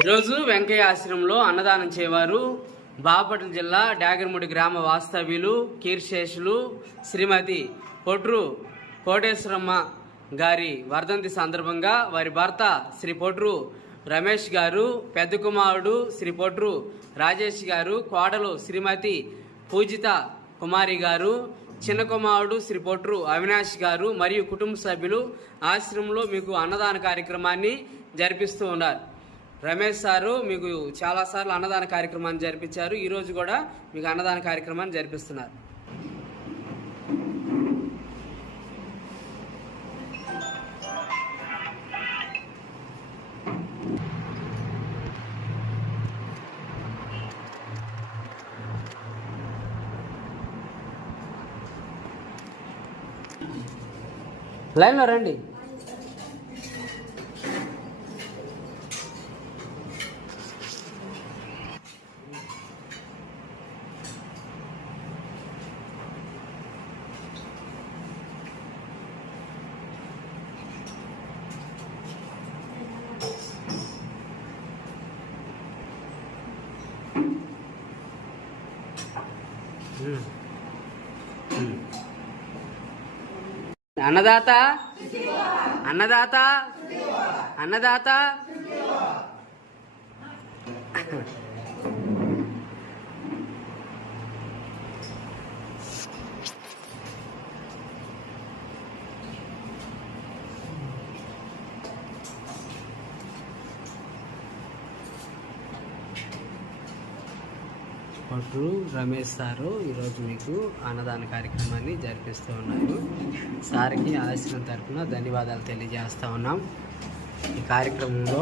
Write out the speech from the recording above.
ఈరోజు వెంకయ్య ఆశ్రమంలో అన్నదానం చేయవారు బాపట్ల జిల్లా డాగర్ముడి గ్రామ వాస్తవ్యులు కీర్శేషులు శ్రీమతి పొట్రు కోటేశ్వరమ్మ గారి వర్ధంతి సందర్భంగా వారి భర్త శ్రీ పొట్రు రమేష్ గారు, పెద్ద కుమారుడు శ్రీ పొట్రు రాజేష్ గారు, కోడలు శ్రీమతి పూజిత కుమారి గారు, చిన్న కుమారుడు శ్రీ పొట్రు అవినాష్ గారు మరియు కుటుంబ సభ్యులు ఆశ్రమంలో మీకు అన్నదాన కార్యక్రమాన్ని జరిపిస్తూ ఉన్నారు. రమేష్ సారు మీకు చాలాసార్లు అన్నదాన కార్యక్రమాన్ని జరిపించారు. ఈరోజు కూడా మీకు అన్నదాన కార్యక్రమాన్ని జరిపిస్తున్నారు. లైన్లో రండి. అన్నదాత అన్నదాత అన్నదాత పొట్రు రమేష్ సారు ఈరోజు మీకు అన్నదాన కార్యక్రమాన్ని జరిపిస్తూ ఉన్నారు. సార్కి ఆశ్రమం తరఫున ధన్యవాదాలు తెలియజేస్తూ ఉన్నాం. ఈ కార్యక్రమంలో